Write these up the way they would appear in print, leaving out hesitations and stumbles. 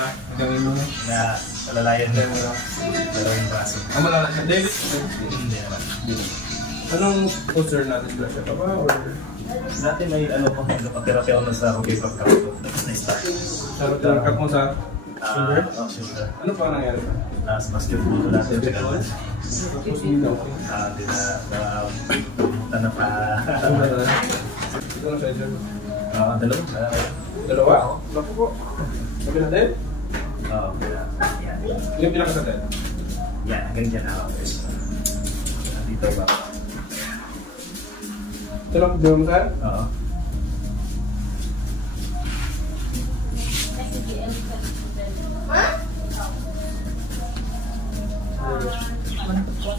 Hanggang ilo na palalayan na dalawang braso. Ang malala siya, David? Hindi naman. Anong poster natin ba siya? Papa or? Dati may ano pa, therapy ako na sa Ruby Pagkakulo. Tapos na-start. Sarap mo sa shoulder? Shoulder. Ano pa nangyari pa? Sa basketball ko dati. Tapos hindi na pa. Ito na siya dyan. Dalawa. Dalawa? Naku po. Sabi natin? Oo. Yan. Yung pinakasatin? Yan, hanggang dyan ako. Dito ba? Ito lang po mo sir? Oo.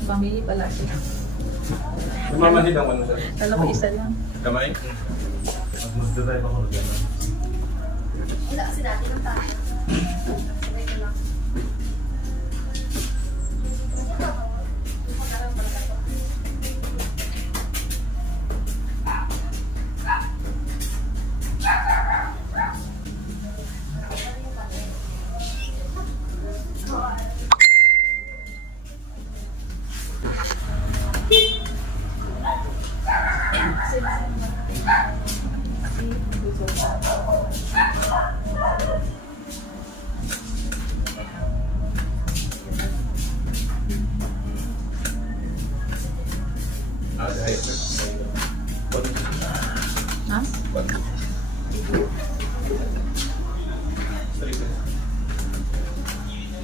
Pamili pala siya. Mamahid ang ano sir? Dalawa isa lang. Kamay? Mag-drive ako na gano'n. Wala kasi dati ng tayo. Sabay ko lang. Ha?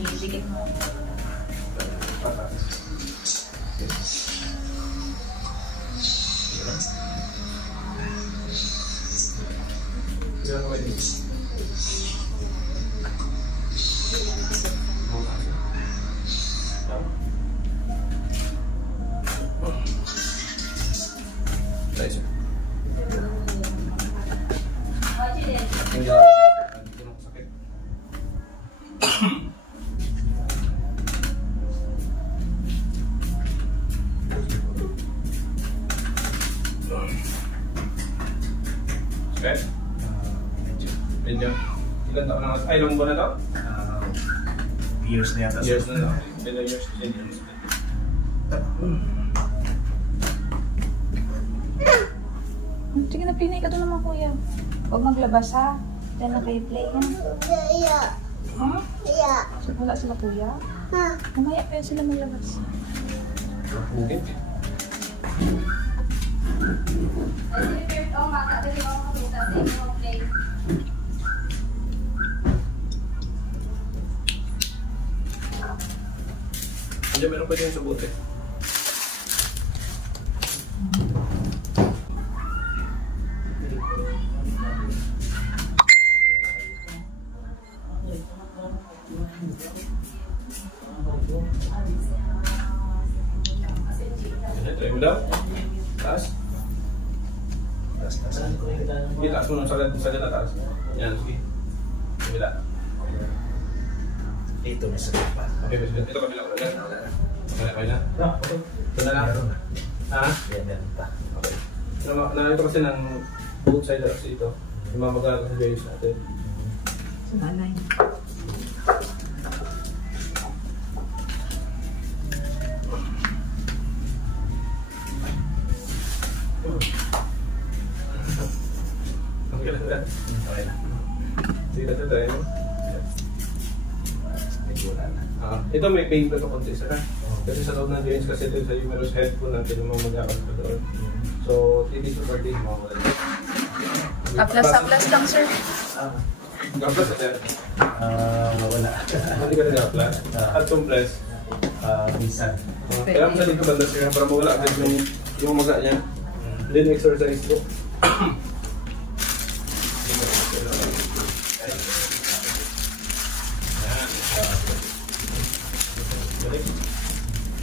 Isikip mo. Okay? Medyo. Ilan taon na? Ay, ilang buwan na to? Years na yata. Years na to. Ilang years? Sige na, plinay ka doon naman kuya. Huwag maglabas ha. Diyan na kayo play yan. Ha? Wala sila kuya? Mamaya pa sila maglabas. Okay. Diyan meron pa din sa bote. Try mo daw. Taas. Sige, taas mo nung sagad na taas. Yan, sige. Kabila. Dito may sakit pa. Okay, ito kabila ko lang. Okay na? Ito na lang. Ha? Yan, meron pa. Okay. Ito kasi ng both side kasi ito. Yung mga magagawa sa videos natin. Sanay. Okay lang ba? Okay na. Sige na ito tayo. Ito may pain pa ito konti sir. Kasi sa loob ng joints kasi ito sa humerus head po natin yung mga magakas pa doon. So, titis per day mga wala. Aplas lang sir. Gaplas sir? Wala. Hindi ka na gaplas? At compress? Minsan. Kaya mo sa dito banda sir para mawala agad yung maga niya. Then exercise ko.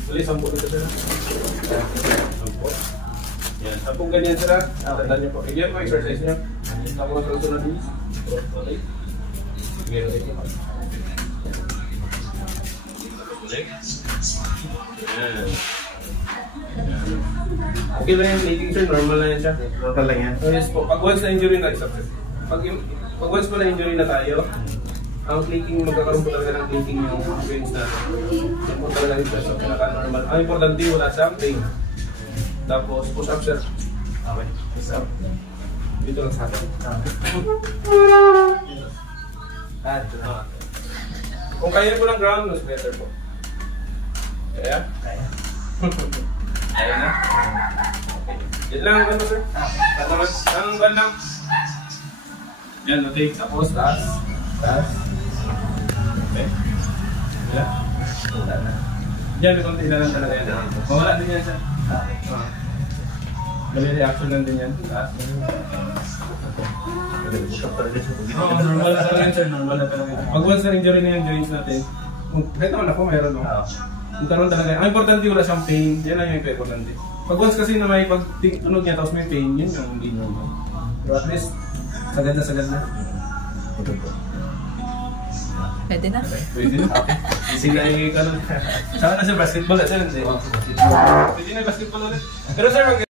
Bali, 10 dito sila. 10. Yan, 10 ganyan sila. Tandaan niyo po. Bigyan mo exercise niyo. Tapos sunod din. Balik. Bigyan ulit. Yan. Okay lang yung making sure, normal na yan siya. Normal lang yan. Yes po, pag once na injury na, pag once po na injury na tayo, ang clicking, magkakaroon po talaga ng clicking yung joints natin. Yan po talaga yung so pinaka-normal. Ang importante, wala siyang pain. Tapos, push up sir. Okay. Push up. Dito lang sa atin. Ito na. Kung kaya po ng ground, mas better po. Kaya? Kaya. Kaya na? Okay. Yan lang ang ano sir. Tatamas. Ang ban lang. Yan, okay. Tapos, taas. Taas. Okay. Wala. Wala na. Yan, may konti na lang talaga yan. Mawala din yan siya. May reaction lang din yan. Taas. Oo, normal na talaga yan sir. Normal na talaga yan. Pag once na injury na yung joints natin, kahit naman ako mayroon no? Kung karoon talaga yan. Ang importante wala siyang pain. Yan lang yung importante. Pag once kasi na may pag-tunog niya tapos may pain, yun yung hindi normal. Pero at least, sagad na. Pwede na. Pwede na. Sige, kanon. Saka na sa basketball at sir. Pwede na basketball ulit. Pero sir,